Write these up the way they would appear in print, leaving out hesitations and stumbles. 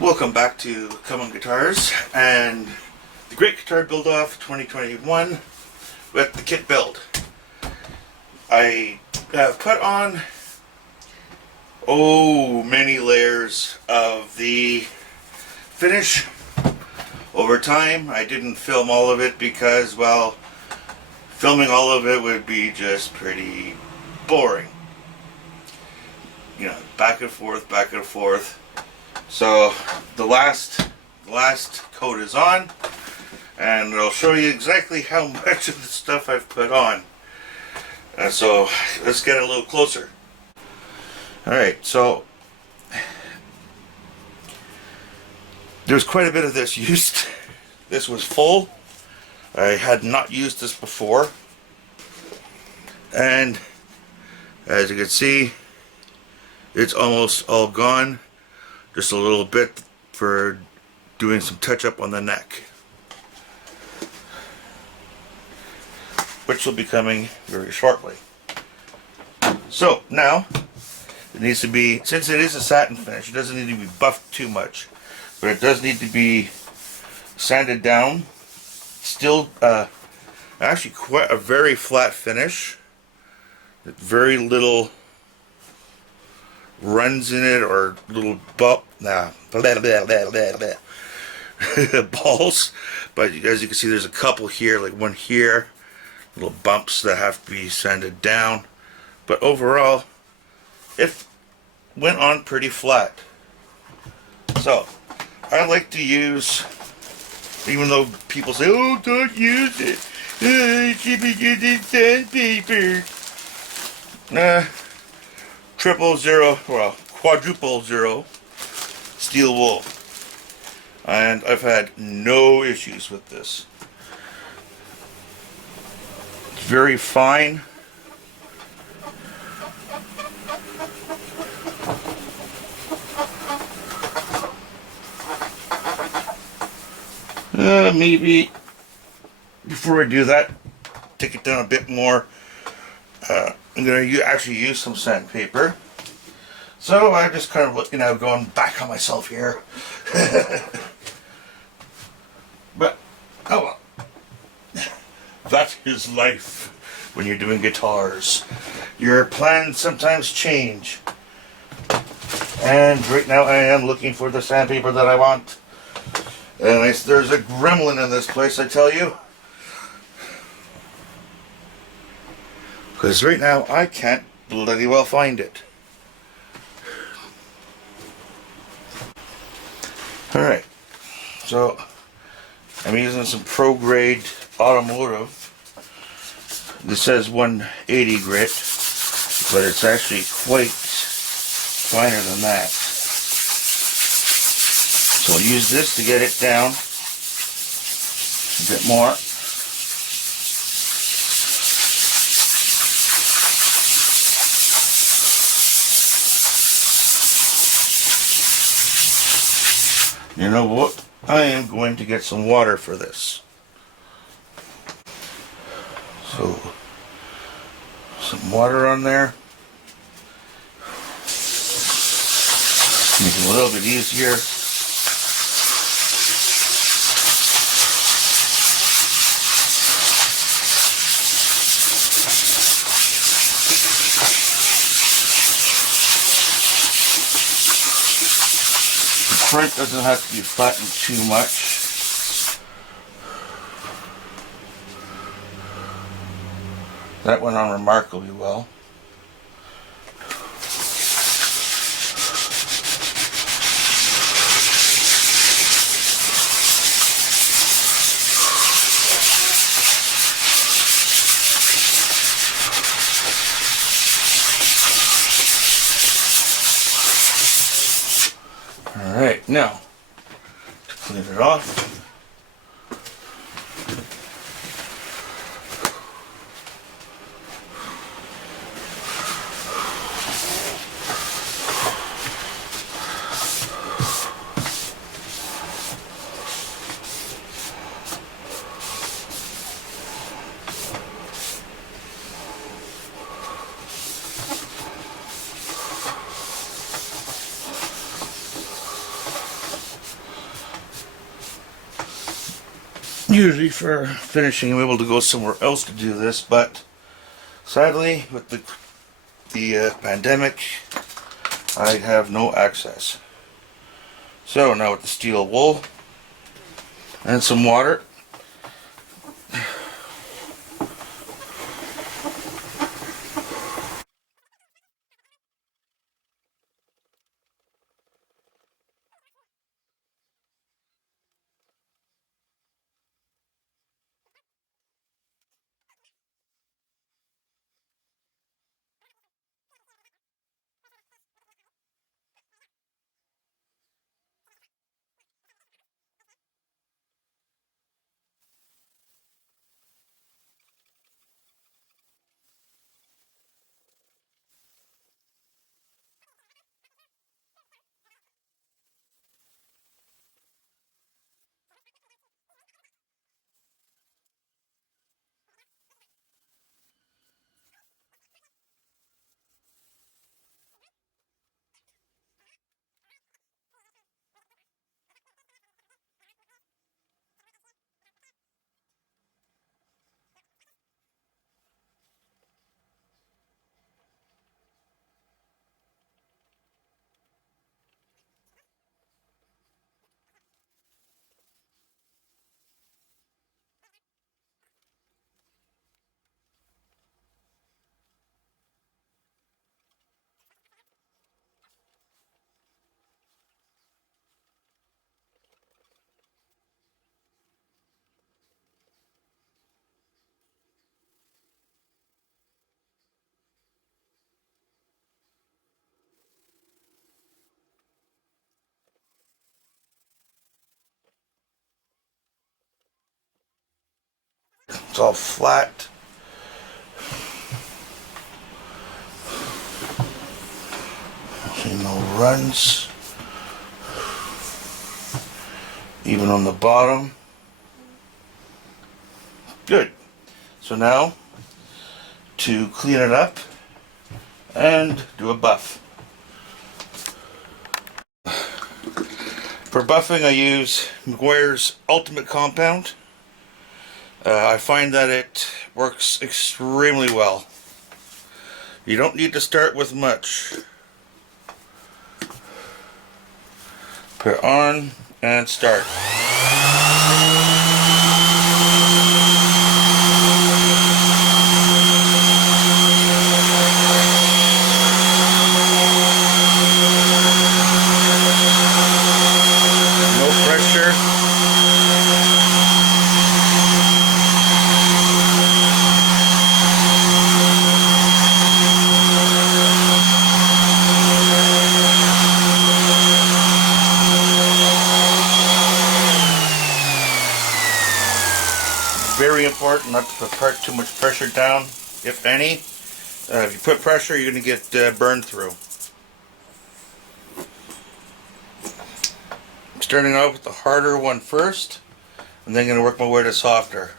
Welcome back to Common Guitars and the Great Guitar Build Off 2021 with the kit build. I have put on many layers of the finish over time. I didn't film all of it because, well, filming all of it would be just pretty boring. You know, back and forth. So the last coat is on, and I'll show you exactly how much of the stuff I've put on. So let's get a little closer. Alright, so there's quite a bit of this used. This was full. I had not used this before, and as you can see, it's almost all gone. Just a little bit for doing some touch up on the neck, which will be coming very shortly. So now it needs to be, since it is a satin finish, it doesn't need to be buffed too much, but it does need to be sanded down. Still actually quite a very flat finish, very little runs in it or little balls, but as you can see, there's a couple here, like one here, little bumps that have to be sanded down. But overall, it went on pretty flat. So I like to use, even though people say, "Oh, don't use it, keep it using sandpaper." Quadruple zero steel wool, and I've had no issues with this. It's very fine. Maybe before I do that, take it down a bit more. I'm going to actually use some sandpaper. So I'm just kind of looking out, going back on myself here. But, oh well. That is life when you're doing guitars. Your plans sometimes change. And right now I am looking for the sandpaper that I want. And there's a gremlin in this place, I tell you. Because right now I can't bloody well find it. Alright, so I'm using some Pro Grade Automotive. This says 180 grit, but it's actually quite finer than that. So I'll use this to get it down a bit more. You know what? I am going to get some water for this. So, some water on there. Make it a little bit easier. The front doesn't have to be flattened too much. That went on remarkably well. Alright, now, to clean it off, Usually for finishing, I'm able to go somewhere else to do this, but sadly, with the pandemic, I have no access. So now with the steel wool and some water, it's all flat. See no runs. Even on the bottom. Good. So now, to clean it up and do a buff. For buffing, I use McGuire's Ultimate Compound. I find that it works extremely well. You don't need to start with much. Put it on and start. No pressure. Very important not to put too much pressure down, if any. If you put pressure, you're going to get burned through. I'm starting off with the harder one first, and then going to work my way to softer.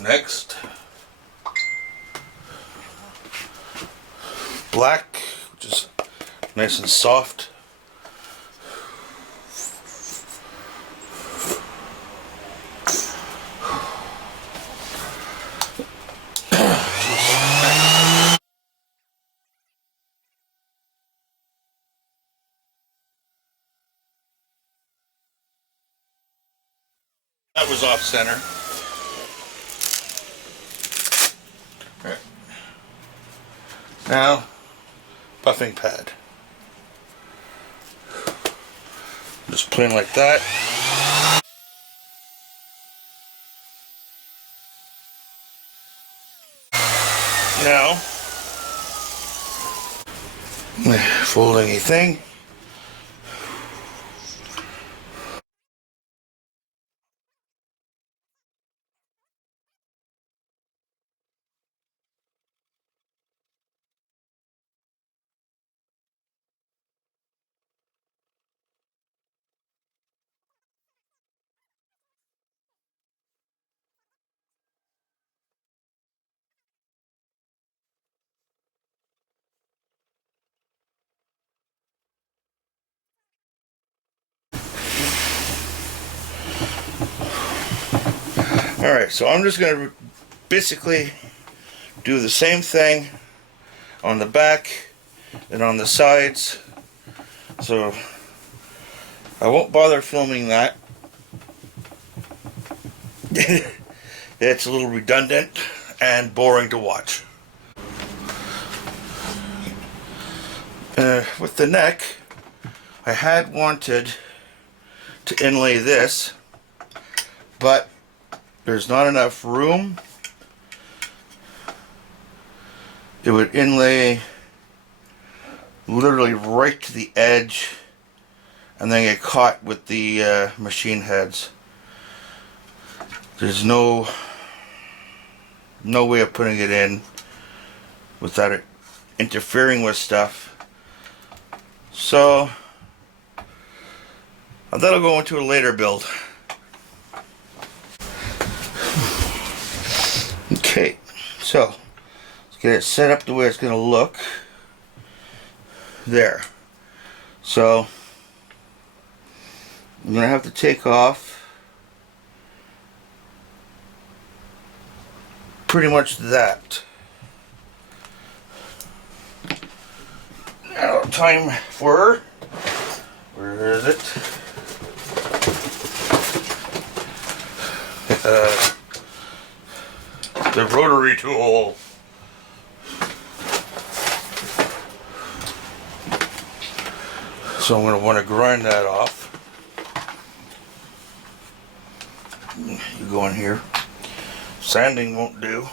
Next, black, which is nice and soft. That was off center. All right. Now, buffing pad. Just plain like that. Now, fold anything. Alright, so I'm just going to basically do the same thing on the back and on the sides. So I won't bother filming that. It's a little redundant and boring to watch. With the neck, I had wanted to inlay this, but there's not enough room. It would inlay literally right to the edge and then get caught with the machine heads. There's no way of putting it in without it interfering with stuff. So that'll go into a later build. Okay, so let's get it set up the way it's going to look. There. So I'm going to have to take off pretty much that. Now, time for, where is it? The rotary tool. So I'm going to want to grind that off. You go in here. Sanding won't do.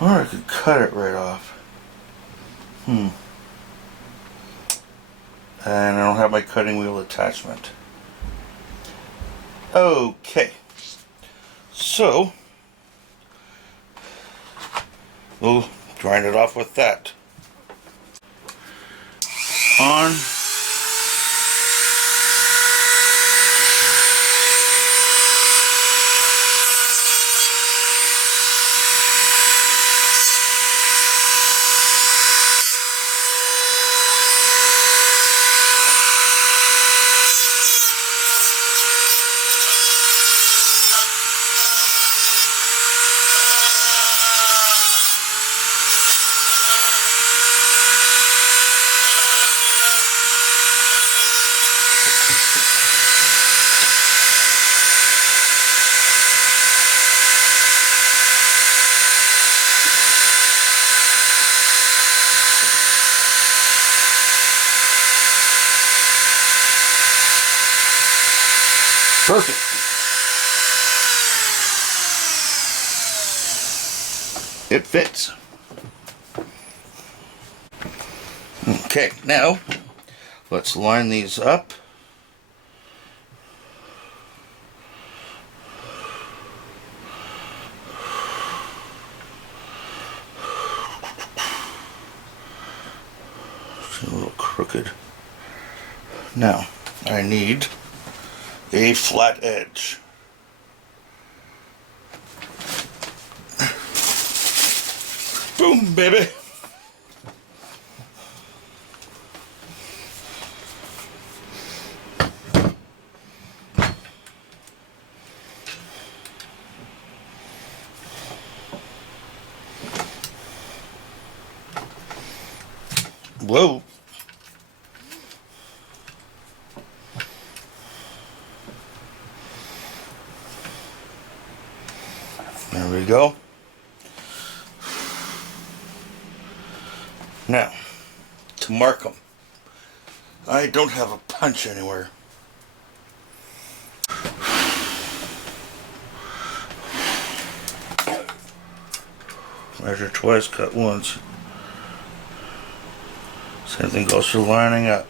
Or I could cut it right off. And I don't have my cutting wheel attachment. Okay. So we'll grind it off with that. On. Perfect. It fits. Okay, now let's line these up. It's a little crooked. Now I need a flat edge. Boom, baby. Whoa. There we go. Now, to mark them. I don't have a punch anywhere. Measure twice, cut once. Same thing goes for lining up.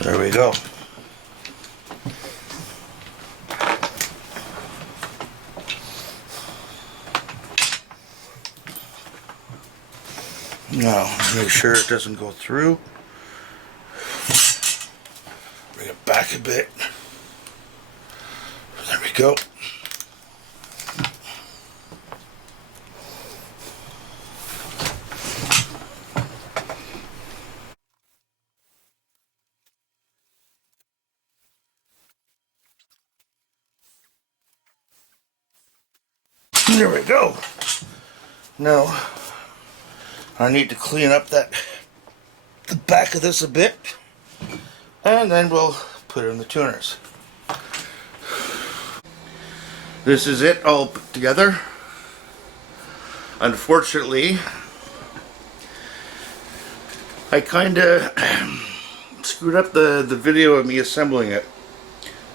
There we go. Now, make sure it doesn't go through. Bring it back a bit. There we go. There we go. Now, I need to clean up the back of this a bit, and then we'll put it in the tuners. This is it all put together. Unfortunately, I kinda screwed up the video of me assembling it,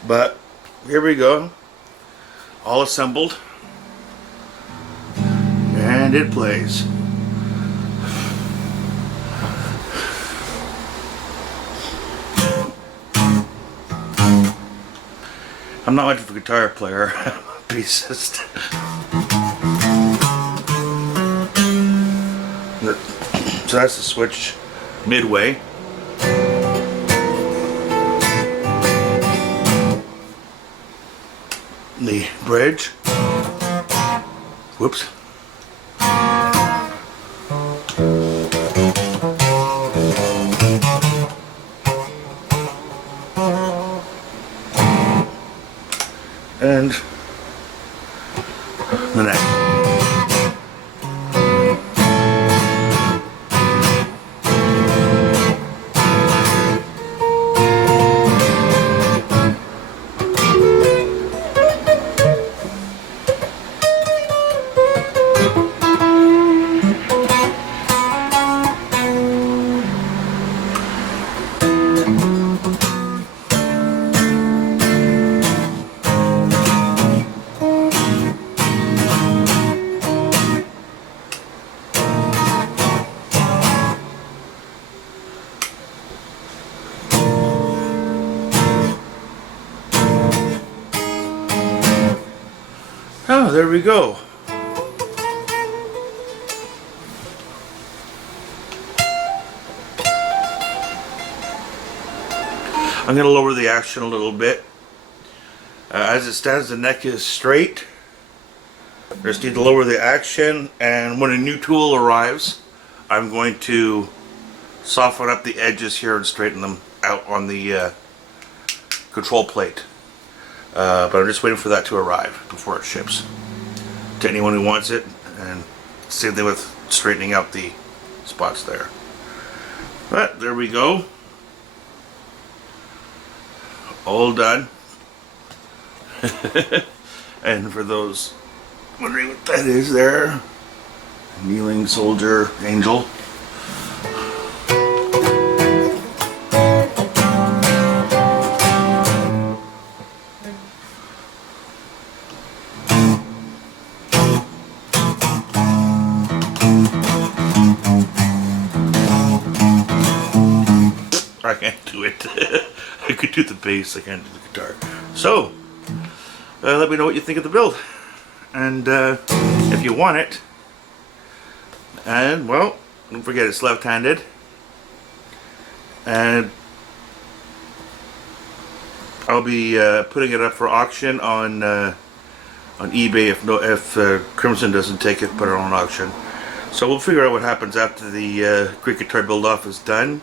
but here we go, all assembled. And it plays. I'm not much of a guitar player, I'm a bassist. So that's the switch midway. The bridge. Whoops. And the neck. Oh, there we go. I'm going to lower the action a little bit. As it stands, the neck is straight. Just need to lower the action, and when a new tool arrives, I'm going to soften up the edges here and straighten them out on the control plate. But I'm just waiting for that to arrive before it ships to anyone who wants it, and same thing with straightening out the spots there. But there we go, all done. And for those wondering what that is there, kneeling soldier angel. I can't do it. I could do the bass, I can't do the guitar. So, let me know what you think of the build. And if you want it, and well, Don't forget it's left-handed. And I'll be putting it up for auction on eBay if Crimson doesn't take it, put it on auction. So we'll figure out what happens after the Great Guitar Build-Off is done.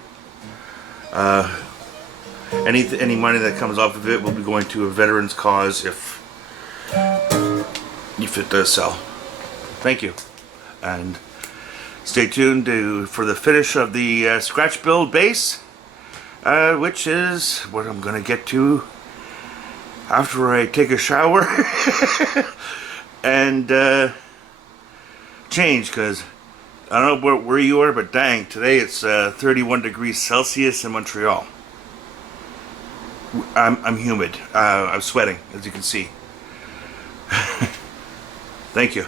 Any money that comes off of it will be going to a veteran's cause if it does sell. Thank you, and stay tuned for the finish of the scratch build bass, which is what I'm gonna get to after I take a shower and change, because I don't know where you are, but dang, today it's 31 degrees Celsius in Montreal. I'm humid. I'm sweating, as you can see. Thank you.